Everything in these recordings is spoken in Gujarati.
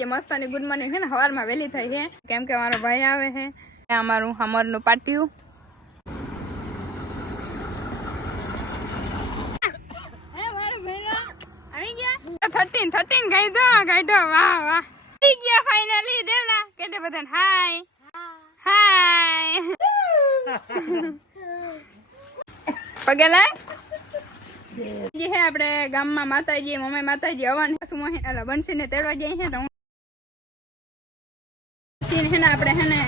જે મસ્તાની ગુડ મોર્નિંગ છે ને સવારમાં વહેલી થઈ છે કેમ કે મારો ભાઈ આવે છે અમારું હમરનું પાટિયું આવી ગયા 13 ગાઈ દો વાહ વાહ આવી ગયા ફાઇનલી દેવલા કે દે બધાને હાય હાય પગેલા જે હે આપણે ગામમાં માતાજી મમ્મી માતાજી હવન બંસીને તેડવા જઈએ છે તો સીન હે ને આપણે હે ને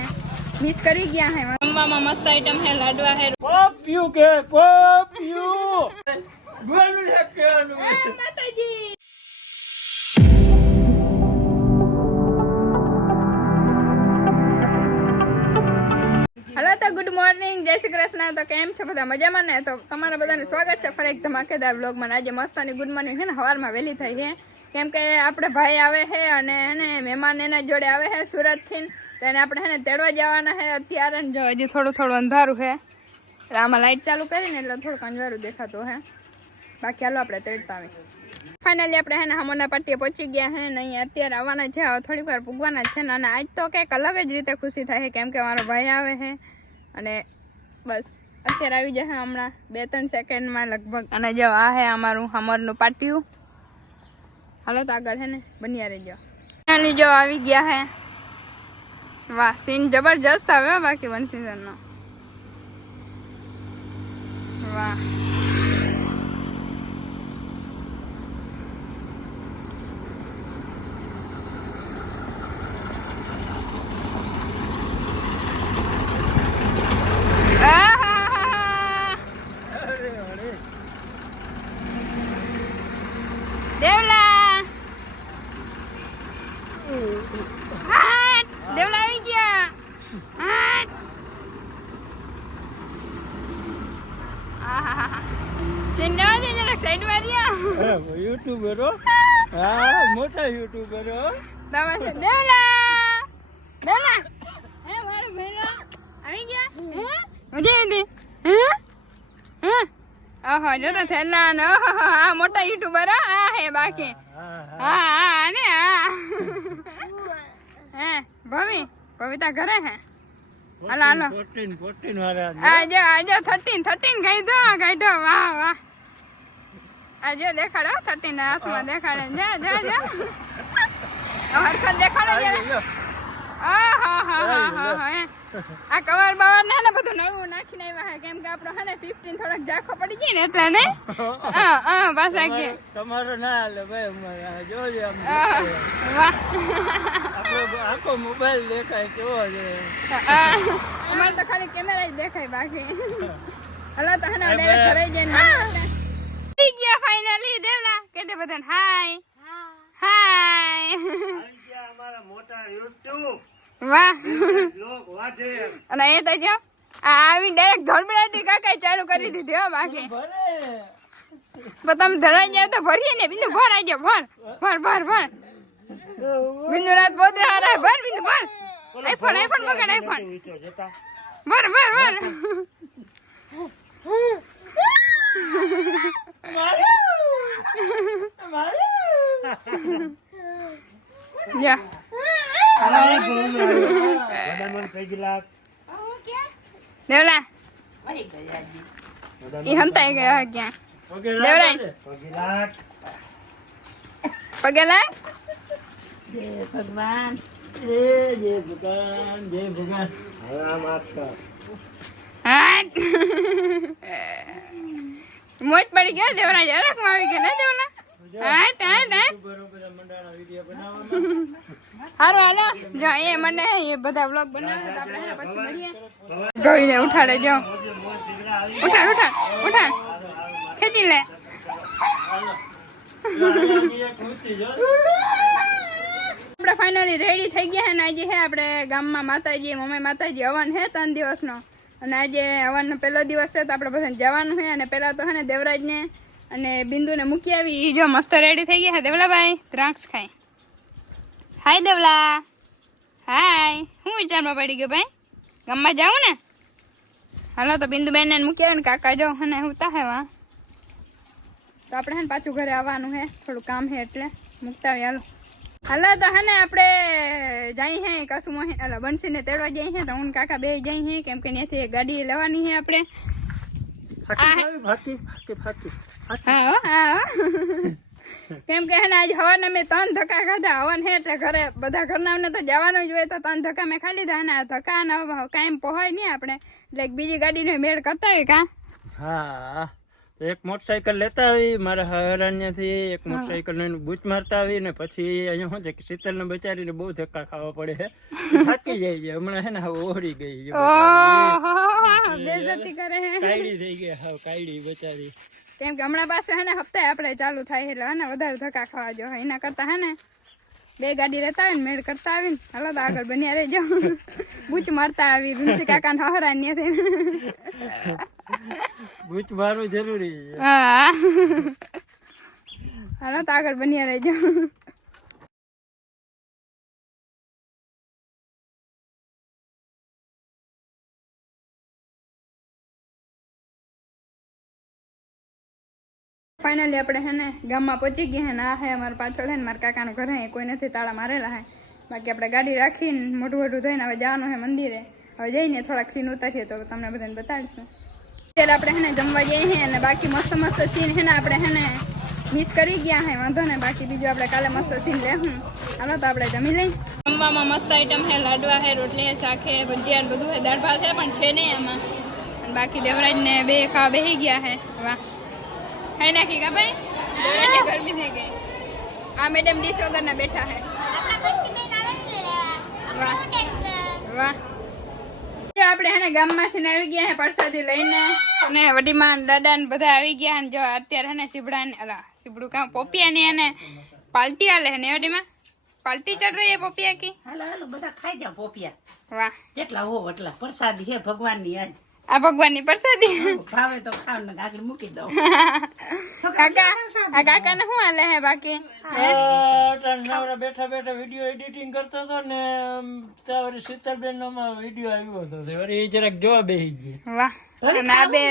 મિસ કરી ગયા હે જમવામાં મસ્ત આઈટમ હે લાડવા હે પોપ્યું કે પોપ્યું બોલું છે કેવાનું માતાજી हेलो तो गुड मॉर्निंग जय श्री कृष्ण तो केम छे बधा मजामां ने तो तमारा बधाने स्वागत छे फरी एक धमाकेदार व्लॉग में। आज मस्तानी गुड मॉर्निंग है ने सवाરમાં વેલી થઈ છે કેમ કે આપણે ભાઈ આવે છે અને એને મહેમાન એના જોડે આવે છે સુરત થી તો એને આપણે હેને તેડવા જવાના છે અત્યારે જો હજી થોડું અંધારું છે એટલે આમાં લાઈટ ચાલુ કરીને એટલે થોડું અંધારું દેખાતું છે બાકી હાલો આપણે તેડતા આવી ફાઇનલી આપણે હેને હમોના પાટીએ પહોંચી ગયા છે ને અહીંયા અત્યારે આવવાના છે થોડીક વાર પૂગવાના છે ને અને આજ તો કંઈક અલગ જ રીતે ખુશી થાય છે કેમ કે મારો ભાઈ આવે છે અને બસ અત્યારે આવી જશે હમણાં 2-3 સેકન્ડમાં લગભગ અને જો આ હે અમારું હમરનું પાટિયું હાલો તો આગળ હે ને બન્યા રહેજો ફાઇનલી જો આવી ગયા હે વાહ સીન જબરજસ્ત આવે બાકી વન સીઝનનો વાહ દેવલા દેવલા આવી ગયા સિનેમા દે જરાક સાઈડ માર્યા યુટ્યુબરો હા મોટા યુટ્યુબરો નમસ્તે દેવલા દેવલા હે મારો ભેલા આવી ગયા હે મજા આવી હે ઓહો જો તો થેલા ને ઓહો આ મોટા યુટ્યુબર આ હે બાકી હા ને હે ભવિતા ઘરે હે હાલો હાલો 14 વાળા આજો 13 ગાઈ દો વાહ વાહ આજો દેખાડો 13 હાથમાં દેખાડે જા હરખત દેખાડો જરા આ કવર બવર ને બધું નવું નાખીને આવ્યા હે કેમ કે આપણો હે ને 15 થોડોક ઝાખો પડી જાય ને એટલે ને પાછા કે તમારો ના હાલે ભાઈ અમારે જોજે આમ વાહ આપણો આખો મોબાઈલ દેખાય કેવો છે અમારે તો ખાલી કેમેરા જ દેખાય બાકી હલો તો હે ને ડાયરેક્ટ ઘરે જઈને આવી ગયા ફાઇનલી દેવલા કે દે બધાને હાય હાય અમારા મોટા યુટ્યુબ વાહ લોક વાજે અને એ તો જો આવીને ડાયરેક્ટ ધોળબડાટી કાકા ચાલુ કરી દીધી હો બાકી પણ તમે ધરાઈ જાય તો ભરીએ ને બિંદુ ભર આવી જાવ ભર બિંદુ રાત બોદરા રહે ભર બિંદુ ભર આઈફોન મગડ આઈફોન ભર જા દેવલા ઈ હંતાઈ ગયો ક્યાં દેવરાજ પગેલા જય ભગવાન હા માતા મોજ પડી ગયો દેવરાજ હરખમાં આવી ગયો ને દેવલા હારો હાલો જો એ મને એ બધા વ્લોગ બનાવે તો આપણે પછી મળીએ ગોઈને ઉઠાડે જો ઉઠાડ ખેંચી લે આપણે ફાઇનલી રેડી થઈ ગયા છે ને આજે હે આપણે ગામમાં માતાજી મમ્મી માતાજી હવન હે 3 દિવસનો અને આજે હવનનો પહેલો દિવસ છે તો આપણે બધાને જવાનું છે અને પહેલા તો હે ને દેવરાજને અને બિંદુને મૂકી આવી જો મસ્ત રેડી થઈ ગયા છે દેવલાભાઈ દ્રાક્ષ ખાય હાય દેવલા હાય હું વિચારમાં પડી ગયો ભાઈ ગામમાં જાઉં ને હાલો તો બિંદુ બેન ને મૂકી આવે ને કાકા જો અને હું તાહે વા તો આપણે હે પાછું ઘરે આવવાનું છે થોડું કામ છે એટલે મૂકતા આવી હાલો હાલો તો હે ને આપણે જઈ હે કસુ મોહી અલા બંસી ને તેડવા જઈ હે તો હું કાકા બે જઈ હે કેમ કે ત્યાંથી ગાડી લેવાની હે આપણે. હા કેમ કે હે ને આજ હવાના મેં 3 ધક્કા ખાધા. હવન હે એટલે ઘરે બધા ઘરનાને તો જવાનું જ હોય તો 3 ધક્કા મેં ખાઈ લીધા. ને ધક્કા ના કાયમ પહોંચાય નહીં આપણે એટલે બીજી ગાડીનો મેળ કરતા હોય કા. હા એક મોટરસાયકલ લેતા આવી મારા હરાન્યાથી, એક મોટરસાયકલ નું બૂચ મારતા આવી ને પછી અહીંયા શું છે કે શીતલ ને બચારીને બહુ ધક્કા ખાવા પડે છે, થાકી જાય છે હમણાં હે ને હવે ઓહરી ગઈ છે, બેઇજ્જતી કરે હે, કાયડી થઈ ગઈ હાવ કાયડી બચારી. કેમ કે હમણાં પાસે હે ને હપ્તે આપણે ચાલુ થાય એટલે હે ને વધારે ધક્કા ખાવા જો એના કરતા હે ને 2 ગાડી લેતા આવીને મેળ કરતા આવીને હાલો તો આગળ બન્યા રહેજો. બૂચ મારતા આવી રૂંસી કાકા ને હરાન્યા થઈને બૂચ મારવું જરૂરી છે. હા હાલો તો આગળ બન્યા રહેજો. ફાઇનલી આપણે હે ને ગામમાં પહોંચી ગયા હે ને આ હે અમારા પાછળ હે ને મારા કાકાનું ઘર હે, કોઈ નથી, તાળા મારેલા હે. બાકી આપણે ગાડી રાખીને મોટું મોટું થઈને હવે જવાનું હે મંદિરે. હવે જઈને થોડાક સીન ઉતારીએ તો તમને બધાને બતાડીશું. અત્યારે આપણે હે ને જમવા જઈએ હે અને બાકી મસ્ત મસ્ત સીન હે ને આપણે હે ને મિસ કરી ગયા હે, વાંધો ને બાકી બીજું આપણે કાલે મસ્ત સીન લેવું. હાલો તો આપણે જમી લઈ. જમવામાં મસ્ત આઈટમ હે, લાડવા હે, રોટલી હે, શાક હે, ભજીયા ને બધું હે, દાળ ભાત હે પણ છે નહીં આમાં. અને બાકી દેવરાજ ને 2 ખાવા બેસી ગયા હે. વાહ ખાઈ નાખી કા ભાઈ, એટલી ગરમી થઈ ગઈ. આ મેડમ ડીશ વગરના બેઠા હે. વાહ આપણે હે ને ગામમાંથી ને આવી ગયા હે પરસાદી લઈને અને વડીમાં દાદા ને બધા આવી ગયા ને જો અત્યારે હે ને સીબડા ને અલા સીબડું કામ પોપિયા ને એને પાલટી આલે ને વડીમાં પાલટી ચડ રહી હે પોપિયા કી. હાલો હાલો બધા ખાઈ જાવ પોપિયા. વાહ જેટલા હો એટલા પ્રસાદી હે ભગવાન ની આજ. આ ભગવાનની પ્રસાદી ભાવે તો ખાવ ને આગળ મૂકી દઉં. કાકા આ કાકા ને શું હાલે હે બાકી? નવરા બેઠા બેઠા વિડીયો એડિટિંગ કરતો હતો ને ત્યારે શીતલબેન નો વિડીયો આવ્યો હતો વળી એ જરાક જોવા બેસી ગઈ. વાહ અને આ બે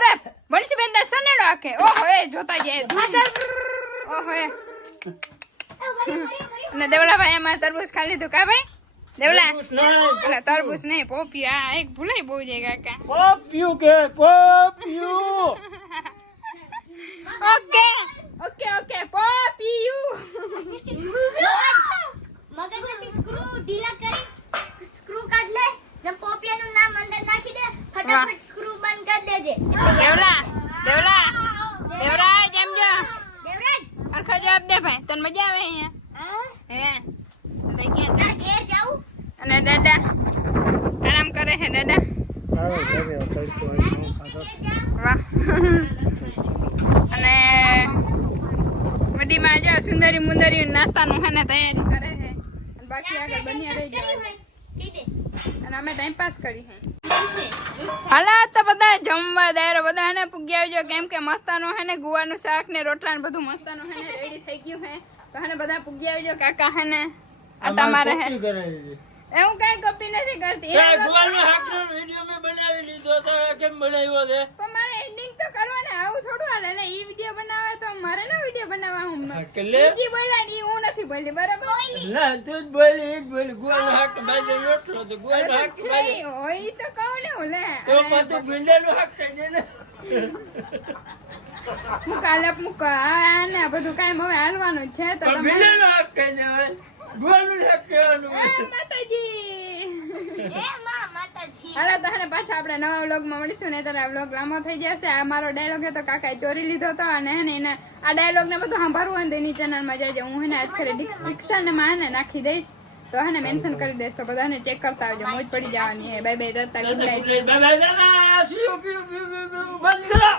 અરે બંસીબેન ના સનેડો આખે ઓહો એ જોતા જાય ઓહો એ અને દેવલાભાઈ એમાં તરબૂચ ખાઈ લીધું કા ભાઈ? દેવલા તરબૂચ નહીં પોપિયા એક ભૂલાઈ બહુ જાય કાકા. પોપિયું કે પોપિયું. ઓકે ઓકે ઓકે પોપિયું. મગજમાંથી સ્ક્રૂ ઢીલા કરી સ્ક્રૂ કાઢ લે ને પોપિયાનું નામ અંદર નાખી દે, ફટાફટ સ્ક્રૂ બંધ કરી દેજે. દેવલા દેવલા દેવરાજ એમ જો દેવરાજ અરખો જવાબ દે ભાઈ, તને મજા આવે અહીંયા? હે તો ક્યાં તાર ઘેર જાઉં અને દાદા આરામ કરે છે દાદા. વાહ અને વડીમાં જો સુંદરી મુંદરી નાસ્તાનું હે ને તૈયારી કરે છે અને બાકી આગળ બન્યા રહી જાય અને અમે ટાઈમ પાસ કરી છે. હાલા તો બધા જમવા દાયરો બધા હે ને પૂગી આવજો કેમ કે મસ્તાનું હે ને ગુવાનું શાક ને રોટલા ને બધું મસ્તાનું હે ને રેડી થઈ ગયું હે તો હે ને બધા પૂગી આવજો. કાકા હે ને આ તમારે હે એવું કઈ કોપી નથી કરતી વિડીયો મેં બનાવી લીધો તો કેમ બનાવ્યો છે? પણ મારે એન્ડિંગ તો કરવાના, આવું થોડું હાલે ને. ઈ વિડિયો બનાવે તો મારે ના વિડિયો બનાવવા હું બીજી બોલ્યા ની હું નથી બોલી બરાબર. ના તું જ બોલી એ જ બોલી ગુવાનો હાક બાજે રોટલો તો ગુવાનો હાક બાજે હોય ઈ તો કહું ને હું લે તો પાછું ભીંડાનું હાક કહી દે ને. મુકાલપ મુકો આ ને બધું કાઈ હવે હાલવાનું જ છે તો તમે ભીંડાનું હાક કહી દે હવે ગુવાનું હાક કહેવાનું. માતાજી એ માં માતાજી. હાલો તો હે પાછા આપણે નવા વ્લોગમાં મળીશું ને ત્યારે વ્લોગ લાંબો થઈ જશે. આ મારો ડાયલોગ હતો કાકાએ ચોરી લીધો હતો અને હે ને એને આ ડાયલોગ ને બધું સાંભળવું હોય ને તો એની ચેનલમાં જજો. હું હે ને આજ કરી ડિસ્ક્રિપ્શન માં હે ને નાખી દઈશ તો હે ને મેન્શન કરી દઈશ તો બધાને ચેક કરતા આવજો, મોજ પડી જવાની હે. Bye bye Datta good night. Bye bye see you બંધ કરો.